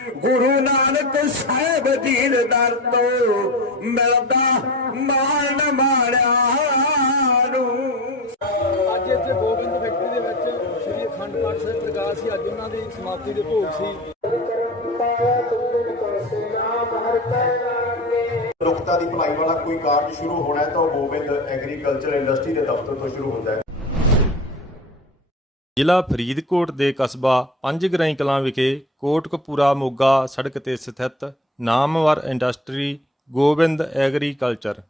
ਗੁਰੂ ਨਾਨਕ ਸਾਹਿਬ ਜੀ ਦੇ ਦਰ ਤੋਂ ਮਿਲਦਾ ਮਾਣ ਮਾਣਿਆ ਨੂੰ। ਅੱਜ ਇੱਥੇ ਗੋਬਿੰਦ ਫੈਕਟਰੀ ਦੇ ਵਿੱਚ ਸ਼੍ਰੀ ਅਖੰਡ ਪਾਠ ਸਾਹਿਬ ਪ੍ਰਕਾਸ਼ ਸੀ ਅੱਜ ਉਹਨਾਂ ਦੀ ਸਮਾਪਤੀ ਦੇ ਭੋਗ ਸੀ। ਮਨੁੱਖਤਾ ਦੀ ਭਲਾਈ ਵਾਲਾ ਕੋਈ ਕਾਰਜ ਸ਼ੁਰੂ ਹੋਣਾ ਹੈ ਤਾਂ ਉਹ ਗੋਬਿੰਦ ਐਗਰੀਕਲਚਰ ਇੰਡਸਟਰੀ ਦੇ ਦਫ਼ਤਰ ਤੋਂ ਸ਼ੁਰੂ ਹੁੰਦਾ ਹੈ। ਜ਼ਿਲ੍ਹਾ ਫਰੀਦਕੋਟ ਦੇ ਕਸਬਾ ਪੰਜਗਰਾਈ ਕਲਾਂ ਵਿਖੇ ਕੋਟਕਪੂਰਾ ਮੋਗਾ ਸੜਕ ਤੇ ਸਥਿਤ ਨਾਮਵਰ ਇੰਡਸਟਰੀ ਗੋਬਿੰਦ ਐਗਰੀਕਲਚਰ,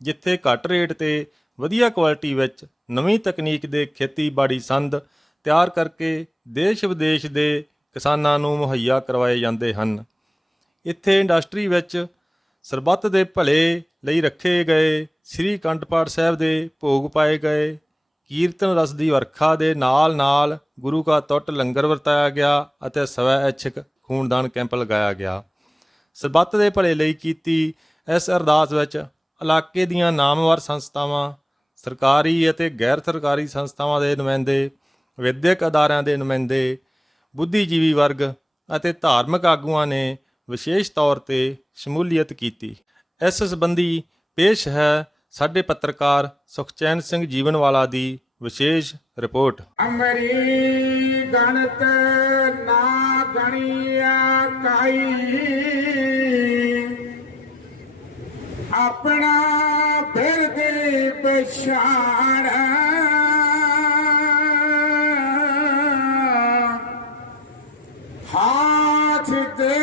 ਜਿੱਥੇ ਘੱਟ ਰੇਟ ਤੇ ਵਧੀਆ ਕੁਆਲਿਟੀ ਵਿੱਚ ਨਵੀਂ ਤਕਨੀਕ ਦੇ ਖੇਤੀਬਾੜੀ ਸੰਦ ਤਿਆਰ ਕਰਕੇ ਦੇਸ਼ ਵਿਦੇਸ਼ ਦੇ ਕਿਸਾਨਾਂ ਨੂੰ ਮੁਹੱਈਆ ਕਰਵਾਏ ਜਾਂਦੇ ਹਨ। ਇੱਥੇ ਇੰਡਸਟਰੀ ਵਿੱਚ ਸਰਬੱਤ ਦੇ ਭਲੇ ਲਈ ਰੱਖੇ ਗਏ ਸ੍ਰੀ ਅਖੰਡ ਪਾਠ ਸਾਹਿਬ ਦੇ ਭੋਗ ਪਾਏ ਗਏ ਕੀਰਤਨ ਰਸ ਦੀ ਵਰਖਾ ਦੇ ਨਾਲ-ਨਾਲ ਗੁਰੂ ਕਾ ਟੁੱਟ ਲੰਗਰ ਵਰਤਾਇਆ ਗਿਆ ਅਤੇ ਸਵੈ ਇੱਛਕ ਖੂਨਦਾਨ ਕੈਂਪ ਲਗਾਇਆ ਗਿਆ। ਸਰਬੱਤ ਦੇ ਭਲੇ ਲਈ ਕੀਤੀ ਇਸ ਅਰਦਾਸ ਵਿੱਚ ਇਲਾਕੇ ਦੀਆਂ ਨਾਮਵਰ ਸੰਸਥਾਵਾਂ, ਸਰਕਾਰੀ ਅਤੇ ਗੈਰ ਸਰਕਾਰੀ ਸੰਸਥਾਵਾਂ ਦੇ ਨੁਮਾਇੰਦੇ, ਵਿਦਿਅਕ ਅਦਾਰਿਆਂ ਦੇ ਨੁਮਾਇੰਦੇ, ਬੁੱਧੀਜੀਵੀ ਵਰਗ ਅਤੇ ਧਾਰਮਿਕ ਆਗੂਆਂ ਨੇ ਵਿਸ਼ੇਸ਼ ਤੌਰ ਤੇ ਸ਼ਮੂਲੀਅਤ ਕੀਤੀ। ਇਸ ਸੰਬੰਧੀ ਪੇਸ਼ ਹੈ ਸਾਡੇ ਪੱਤਰਕਾਰ ਸੁਖਚੈਨ ਸਿੰਘ ਜੀਵਨਵਾਲਾ ਦੀ ਵਿਸ਼ੇਸ਼ ਰਿਪੋਰਟ। ਅਮਰੀ ਗਣਤ ਨਾ ਗਣੀਆ ਕਾਈ। ਆਪਣਾ ਫਿਰਦੇ ਪਛਾਣ ਹਾਥ ਤੇ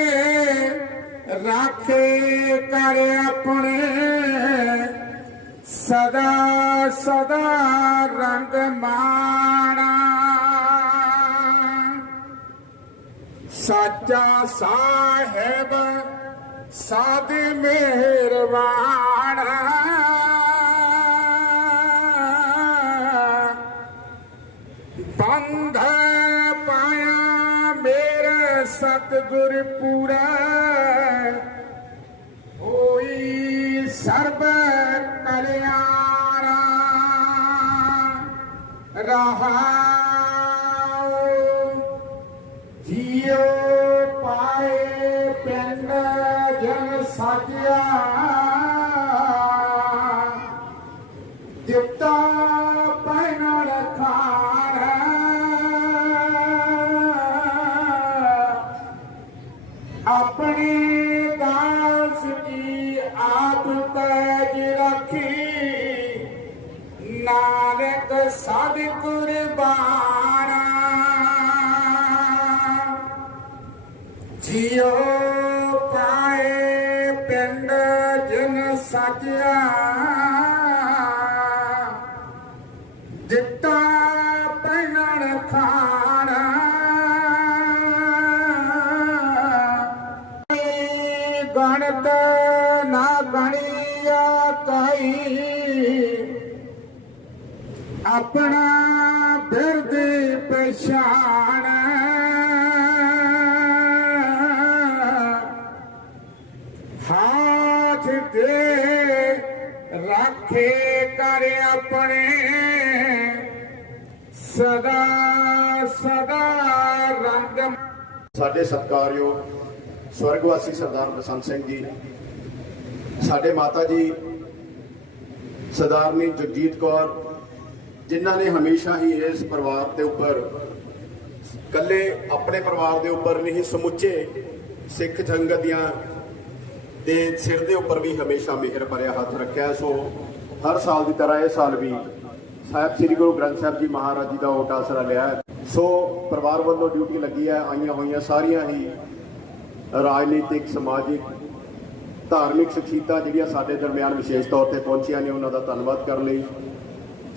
ਰੱਖੇ ਕਰ ਆਪਣੇ। ਸਦਾ ਸਦਾ ਰੰਗ ਮਾਣਾ। ਸਾਚਾ ਸਾਹਿਬ ਸਾਧ ਮਿਹਰਬਾਨ। ਬੰਧ ਪਾਇਆ ਮੇਰੇ ਸਤਿਗੁਰ ਪੂਰਾ। ਹੋਈ ਸਰਬ ਕਲਿਆਣਾ ਰਹਾਉ ਜੀਉ ਪਾਏ ਪਿੰਡ ਜਨ ਸਾਜਿਆ। ਦਿੱਤਾ ਨਾਨਕ ਸਦ ਕੁਰਬਾਨਾ ਜਿਉ ਪਾਏ ਪਿੰਡ ਜਨ ਸਾਜਿਆ ਆਪਣਾ ਬਿਰਦ ਪਛਾਣ। ਹਾਥ ਤੇ ਰੱਖੇ ਕਰ ਆਪਣੇ। ਸਦਾ ਸਦਾ ਰੰਗ। ਸਾਡੇ ਸਤਿਕਾਰਯੋਗ ਸਵਰਗਵਾਸੀ ਸਰਦਾਰ ਬਸੰਤ ਸਿੰਘ ਜੀ, ਸਾਡੇ ਮਾਤਾ ਜੀ, ਸਰਦਾਰਨੀ ਜਗਜੀਤ ਕੌਰ ਜਿਨ੍ਹਾਂ ਨੇ ਹਮੇਸ਼ਾ ਹੀ ਇਸ ਪਰਿਵਾਰ ਦੇ ਉੱਪਰ ਕੱਲੇ ਆਪਣੇ ਪਰਿਵਾਰ ਦੇ ਉੱਪਰ ਨਹੀਂ, ਸਮੁੱਚੇ ਸਿੱਖ ਜੰਗਤ ਦੀਆਂ ਦੇ ਸਿਰ ਦੇ ਉੱਪਰ ਵੀ ਹਮੇਸ਼ਾ ਮਿਹਰ ਭਰਿਆ ਹੱਥ ਰੱਖਿਆ। ਸੋ ਹਰ ਸਾਲ ਦੀ ਤਰ੍ਹਾਂ ਇਹ ਸਾਲ ਵੀ ਸਾਹਿਬ ਸ੍ਰੀ ਗੁਰੂ ਗ੍ਰੰਥ ਸਾਹਿਬ ਜੀ ਮਹਾਰਾਜ ਜੀ ਦਾ ਓਟ ਆਸਰਾ ਲਿਆ ਸੋ ਪਰਿਵਾਰ ਵੱਲੋਂ ਡਿਊਟੀ ਲੱਗੀ ਹੈ, ਆਈਆਂ ਹੋਈਆਂ ਸਾਰੀਆਂ ਹੀ ਰਾਜਨੀਤਿਕ, ਸਮਾਜਿਕ, ਧਾਰਮਿਕ ਸ਼ਖਸੀਅਤਾਂ ਜਿਹੜੀਆਂ ਸਾਡੇ ਦਰਮਿਆਨ ਵਿਸ਼ੇਸ਼ ਤੌਰ ਤੇ ਪਹੁੰਚੀਆਂ ਨੇ, ਉਹਨਾਂ ਦਾ ਧੰਨਵਾਦ ਕਰਨ ਲਈ।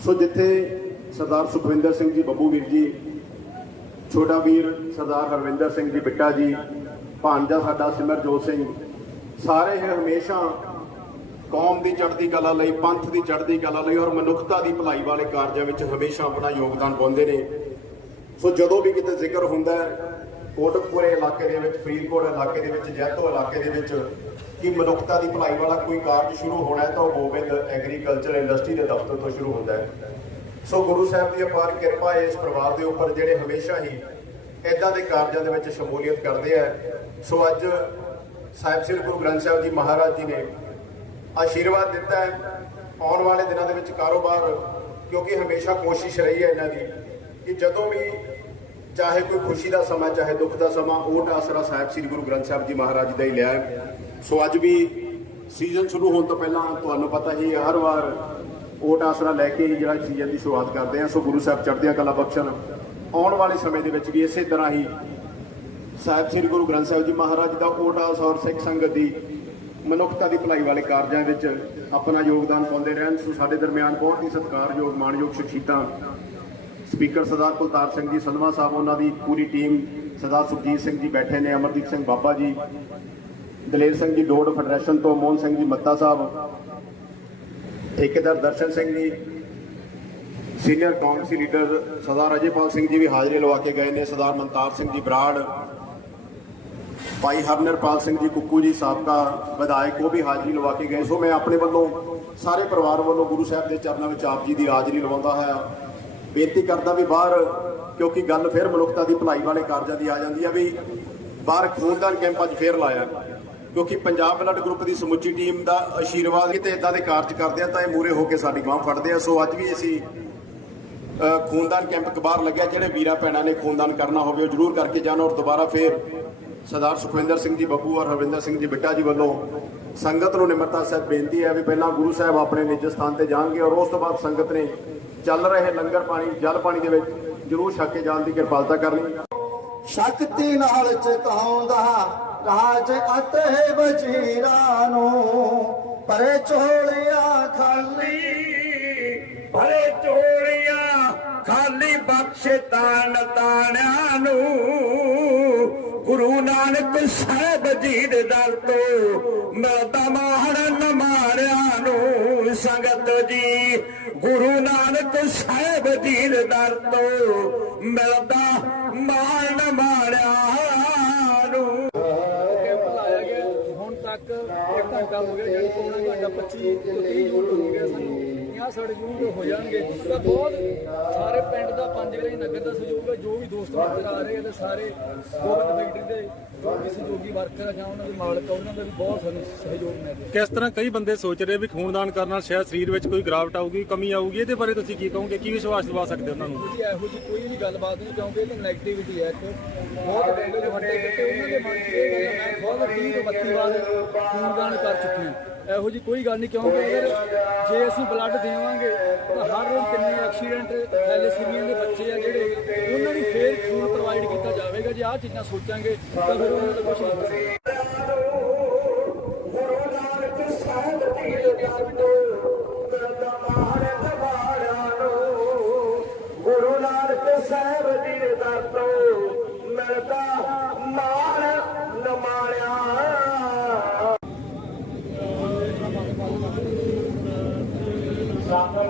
ਸੋ ਜਿੱਥੇ ਸਰਦਾਰ ਸੁਖਵਿੰਦਰ ਸਿੰਘ ਜੀ, ਬੱਬੂ ਵੀਰ ਜੀ, ਛੋਟਾ ਵੀਰ ਸਰਦਾਰ ਹਰਵਿੰਦਰ ਸਿੰਘ ਜੀ, ਬਿੱਟਾ ਜੀ ਭਾਂਜਾ ਸਾਡਾ ਸਿਮਰਜੋਤ ਸਿੰਘ, ਸਾਰੇ ਹੀ ਹਮੇਸ਼ਾ ਕੌਮ ਦੀ ਚੜ੍ਹਦੀ ਕਲਾ ਲਈ, ਪੰਥ ਦੀ ਚੜ੍ਹਦੀ ਕਲਾ ਲਈ ਔਰ ਮਨੁੱਖਤਾ ਦੀ ਭਲਾਈ ਵਾਲੇ ਕਾਰਜਾਂ ਵਿੱਚ ਹਮੇਸ਼ਾ ਆਪਣਾ ਯੋਗਦਾਨ ਪਾਉਂਦੇ ਨੇ। ਸੋ ਜਦੋਂ ਵੀ ਕਿਤੇ ਜ਼ਿਕਰ ਹੁੰਦਾ ਹੈ, ਕੋਟਕਪੂਰੇ ਇਲਾਕੇ ਦੇ ਵਿੱਚ, ਫਰੀਦਕੋਟ ਇਲਾਕੇ ਦੇ ਵਿੱਚ, ਜੈਤੋ ਇਲਾਕੇ ਦੇ ਵਿੱਚ ਕਿ ਮਨੁੱਖਤਾ ਦੀ ਭਲਾਈ ਵਾਲਾ ਕੋਈ ਕਾਰਜ ਸ਼ੁਰੂ ਹੋਣਾ ਹੈ ਤਾਂ ਉਹ ਗੋਬਿੰਦ ਐਗਰੀਕਲਚਰ ਇੰਡਸਟਰੀ ਦੇ ਦਫ਼ਤਰ ਤੋਂ ਸ਼ੁਰੂ ਹੁੰਦਾ ਹੈ। ਸੋ ਗੁਰੂ ਸਾਹਿਬ ਦੀ ਅਪਾਰ ਕਿਰਪਾ ਇਸ ਪਰਿਵਾਰ ਦੇ ਉੱਪਰ ਜਿਹੜੇ ਹਮੇਸ਼ਾ ਹੀ ਇਦਾਂ ਦੇ ਕਾਰਜਾਂ ਦੇ ਵਿੱਚ ਸ਼ਮੂਲੀਅਤ ਕਰਦੇ ਆ। ਸੋ ਅੱਜ ਸਾਹਿਬ ਸ੍ਰੀ ਗੁਰੂ ਗ੍ਰੰਥ ਸਾਹਿਬ ਜੀ ਮਹਾਰਾਜ ਜੀ ਨੇ ਆਸ਼ੀਰਵਾਦ ਦਿੱਤਾ ਹੈ। ਆਉਣ ਵਾਲੇ ਦਿਨਾਂ ਦੇ ਵਿੱਚ ਕਾਰੋਬਾਰ, ਕਿਉਂਕਿ ਹਮੇਸ਼ਾ ਕੋਸ਼ਿਸ਼ ਰਹੀ ਹੈ ਇਹਨਾਂ ਦੀ ਕਿ ਜਦੋਂ ਵੀ ਚਾਹੇ ਕੋਈ ਖੁਸ਼ੀ ਦਾ ਸਮਾਂ, ਚਾਹੇ ਦੁੱਖ ਦਾ ਸਮਾਂ ਓਟ ਆਸਰਾ ਸਾਹਿਬ ਸ੍ਰੀ ਗੁਰੂ ਗ੍ਰੰਥ ਸਾਹਿਬ ਜੀ ਮਹਾਰਾਜ ਜੀ ਦਾ ਹੀ ਲਿਆ ਸੋ ਅੱਜ ਵੀ ਸੀਜ਼ਨ ਸ਼ੁਰੂ ਹੋਣ ਤੋਂ ਪਹਿਲਾਂ ਤੁਹਾਨੂੰ ਪਤਾ ਹੀ ਹਰ ਵਾਰ ਓਟ ਆਸਰਾ ਲੈ ਕੇ ਹੀ ਜਿਹੜਾ ਸੀਜ਼ਨ ਦੀ ਸ਼ੁਰੂਆਤ ਕਰਦੇ ਆ ਸੋ ਗੁਰੂ ਸਾਹਿਬ ਚੜ੍ਹਦਿਆਂ ਕਲਾ ਬਖਸ਼ਣ ਆਉਣ ਵਾਲੇ ਸਮੇਂ ਦੇ ਵਿੱਚ ਵੀ ਇਸੇ ਤਰ੍ਹਾਂ ਹੀ ਸਾਹਿਬ ਸ੍ਰੀ ਗੁਰੂ ਗ੍ਰੰਥ ਸਾਹਿਬ ਜੀ ਮਹਾਰਾਜ ਦਾ ਓਟ ਆਸ ਔਰ ਸਿੱਖ ਸੰਗਤ ਦੀ ਮਨੁੱਖਤਾ ਦੀ ਭਲਾਈ ਵਾਲੇ ਕਾਰਜਾਂ ਵਿੱਚ ਆਪਣਾ ਯੋਗਦਾਨ ਪਾਉਂਦੇ ਰਹਿਣ। ਸੋ ਸਾਡੇ ਦਰਮਿਆਨ ਬਹੁਤ ਹੀ ਸਤਿਕਾਰਯੋਗ, ਮਾਣਯੋਗ ਸ਼ਖਸੀਅਤਾਂ, ਸਪੀਕਰ ਸਰਦਾਰ ਕੁਲਤਾਰ ਸਿੰਘ ਜੀ ਸੰਧਵਾ ਸਾਹਿਬ, ਉਹਨਾਂ ਦੀ ਪੂਰੀ ਟੀਮ ਸਰਦਾਰ ਸੁਖਜੀਤ ਸਿੰਘ ਜੀ ਬੈਠੇ ਨੇ, ਅਮਰਦੀਪ ਸਿੰਘ ਬਾਬਾ ਜੀ ਦਲੇਰ ਸਿੰਘ ਜੀ ਡੋਡ ਫੈਡਰੇਸ਼ਨ ਤੋਂ, ਮੋਹਨ ਸਿੰਘ ਜੀ ਮੱਤਾ ਸਾਹਿਬ, ਠੇਕੇਦਾਰ ਦਰਸ਼ਨ ਸਿੰਘ ਜੀ, ਸੀਨੀਅਰ ਕਾਂਗਰਸੀ ਲੀਡਰ ਸਰਦਾਰ ਅਜੇਪਾਲ ਸਿੰਘ ਜੀ ਵੀ ਹਾਜ਼ਰੀ ਲਵਾ ਕੇ ਗਏ ਨੇ, ਸਰਦਾਰ ਮਨਤਾਰ ਸਿੰਘ ਜੀ ਬਰਾੜ, ਭਾਈ ਹਰਨਰਪਾਲ ਸਿੰਘ ਜੀ ਕੁੱਕੂ ਜੀ ਸਾਬਕਾ ਵਿਧਾਇਕ, ਉਹ ਵੀ ਹਾਜ਼ਰੀ ਲਵਾ ਕੇ ਗਏ। ਸੋ ਮੈਂ ਆਪਣੇ ਵੱਲੋਂ ਸਾਰੇ ਪਰਿਵਾਰ ਵੱਲੋਂ ਗੁਰੂ ਸਾਹਿਬ ਦੇ ਚਰਨਾਂ ਵਿੱਚ ਆਪ ਜੀ ਦੀ ਹਾਜ਼ਰੀ ਲਵਾਉਂਦਾ ਹੈ। ਬੇਨਤੀ ਕਰਦਾ ਵੀ ਬਾਹਰ, ਕਿਉਂਕਿ ਗੱਲ ਫਿਰ ਮਨੁੱਖਤਾ ਦੀ ਭਲਾਈ ਵਾਲੇ ਕਾਰਜਾਂ ਦੀ ਆ ਜਾਂਦੀ ਆ, ਵੀ ਬਾਹਰ ਖੂਨਦਾਨ ਕੈਂਪ ਅੱਜ ਫੇਰ ਲਾਇਆ। ਕਿਉਂਕਿ ਪੰਜਾਬ ਬਲੱਡ ਗਰੁੱਪ ਦੀ ਸਮੁੱਚੀ ਟੀਮ ਦਾ ਆਸ਼ੀਰਵਾਦ ਕਿਤੇ ਇਦਾਂ ਦੇ ਕਾਰਜ ਕਰਦੇ ਆ ਤਾਂ ਇਹ ਮੂਰੇ ਹੋ ਕੇ ਸਾਡੀ ਬਾਹ ਫੜਦੇ ਆ। ਸੋ ਅੱਜ ਵੀ ਅਸੀਂ ਖੂਨਦਾਨ ਕੈਂਪ ਕਬਾਰ ਲੱਗਿਆ ਜਿਹੜੇ ਵੀਰਾਂ ਭੈਣਾਂ ਨੇ ਖੂਨਦਾਨ ਕਰਨਾ ਹੋਵੇ ਉਹ ਜਰੂਰ ਕਰਕੇ ਜਾਣ ਔਰ ਦੁਬਾਰਾ ਫੇਰ ਸਰਦਾਰ ਸੁਖਵਿੰਦਰ ਸਿੰਘ ਜੀ ਬੱਬੂ ਔਰ ਹਰਵਿੰਦਰ ਸਿੰਘ ਜੀ ਬਿੱਟਾ ਜੀ ਵੱਲੋਂ ਸੰਗਤ ਨੂੰ ਨਿਮਰਤਾ ਸਹਿਤ ਬੇਨਤੀ ਹੈ ਵੀ ਪਹਿਲਾਂ ਗੁਰੂ ਸਾਹਿਬ ਆਪਣੇ ਨਿੱਜ ਸਥਾਨ ਤੇ ਜਾਣਗੇ ਔਰ ਉਸ ਤੋਂ ਬਾਅਦ ਸੰਗਤ ਨੇ ਚੱਲ ਰਹੇ ਲੰਗਰ ਪਾਣੀ, ਜਲ ਪਾਣੀ ਦੇ ਵਿੱਚ ਜਰੂਰ ਛਕ ਕੇ ਜਾਣ ਦੀ ਕਿਰਪਾਲਤਾ ਕਰਨੀ ਸ਼ਕਤੀ ਨਾਲ ਚਕਾਉਂਦਾ ਰਾਜ ਅਤੇ ਵਜ਼ੀਰਾਂ ਨੂੰ ਪਰੇ ਝੋਲੀਆਂ ਖਾਲੀ ਪਰੇ ਝੋਲੀਆਂ ਖਾਲੀ, ਬਖਸ਼ੇ ਤਾਣ ਤਾਣਿਆਂ ਨੂੰ। ਗੁਰੂ ਨਾਨਕ ਸਾਹਿਬ ਜੀ ਦੇ ਦਰ ਤੋਂ ਮਿਲਦਾ ਮਾਣ ਮਾਰਿਆਂ ਨੂੰ। ਸੰਗਤ ਜੀ, ਗੁਰੂ ਨਾਨਕ ਸਾਹਿਬ ਜੀ ਦੇ ਦਰ ਤੋਂ ਮਿਲਦਾ ਮਾਣ ਮਾਰਿਆਂ ਘੰਟਾ ਹੋ ਗਿਆ ਜਿਹੜੀ ਪੌਣਾ ਘੰਟਾ 25 ਤੋਂ 30 ਯੂਨਿਟ ਹੋ ਗਿਆ ਸਾਨੂੰ। 50 60 ਯੂਨਿਟ ਹੋ ਜਾਣਗੇ। ਤਾਂ ਬਹੁਤ ਸਾਰੇ ਪਿੰਡ ਦਾ ਪੰਜ ਗ੍ਰਾਈ ਨਗਰ ਦਾ ਸਹਿਯੋਗ ਹੈ। ਜੋ ਵੀ ਦੋਸਤ ਮਿੱਤਰ ਆ ਰਹੇ ਆ ਤੇ ਸਾਰੇ ਗੋਬਿੰਦ ਫੈਕਟਰੀ ਦੇ ਜੋ ਵੀ ਸਹਿਯੋਗੀ ਵਰਕਰ ਆ ਜਾਂ ਉਹਨਾਂ ਦੇ ਮਾਲਕ ਆ ਉਹਨਾਂ ਦਾ ਵੀ ਬਹੁਤ ਸਾਨੂੰ ਸਹਿਯੋਗ ਮਿਲ ਰਿਹਾ ਕਿਸ ਤਰ੍ਹਾਂ ਕਈ ਬੰਦੇ ਸੋਚ ਰਹੇ ਵੀ ਖੂਨਦਾਨ ਕਰਨ ਨਾਲ ਸ਼ਾਇਦ ਸਰੀਰ ਵਿੱਚ ਕੋਈ ਗਿਰਾਵਟ ਆਊਗੀ ਕਮੀ ਆਊਗੀ ਇਹਦੇ ਬਾਰੇ ਤੁਸੀਂ ਕੀ ਕਹੋਗੇ? ਕੀ ਵਿਸ਼ਵਾਸ ਦਿਵਾ ਸਕਦੇ ਉਹਨਾਂ ਨੂੰ? ਜੀ ਇਹੋ ਜੀ ਕੋਈ ਵੀ ਗੱਲਬਾਤ ਨਹੀਂ ਕਿਉਂਕਿ ਇਹ ਨੈਗੇਟਿਵਿਟੀ ਹੈ ਇੱਕ। ਬਹੁਤ ਬੰਦੇ ਜੋ ਵੱਡੇ ਕੱਟੇ ਉਹਨਾਂ ਦੇ ਮਨ 'ਚ ਇਹ ਗੱਲ ਹੈ, ਮੈਂ ਖੁਦ 30 ਤੋਂ 32 ਵਾਰ ਖੂਨਦਾਨ ਕਰ ਚੁੱਕੀ ਹਾਂ। ਇਹੋ ਜੀ ਕੋਈ ਗੱਲ ਨਹੀਂ ਕਿਉਂਕਿ ਅਗਰ ਜੇ ਅਸੀਂ ਬਲੱਡ ਦੇਵਾਂਗੇ ਤਾਂ ਹਰ ਰੋਜ਼ ਕਿੰਨੇ ਐਕਸੀਡੈਂਟ ਥੈਲੇਸੀਮੀਆ ਦੇ ਬੱਚੇ ਆ ਜਿਹੜੇ ਉਹਨਾਂ ਨੂੰ ਫੇਰ ਖੂਨ ਪ੍ਰੋਵਾਈਡ ਕੀਤਾ ਜਾਵੇਗਾ। ਜੇ ਆਹ ਚੀਜ਼ਾਂ ਸੋਚਾਂਗੇ ਤਾਂ ਫਿਰ ਉਹਨਾਂ ਦਾ ਕੁਝ ਨਹੀਂ ਹੋ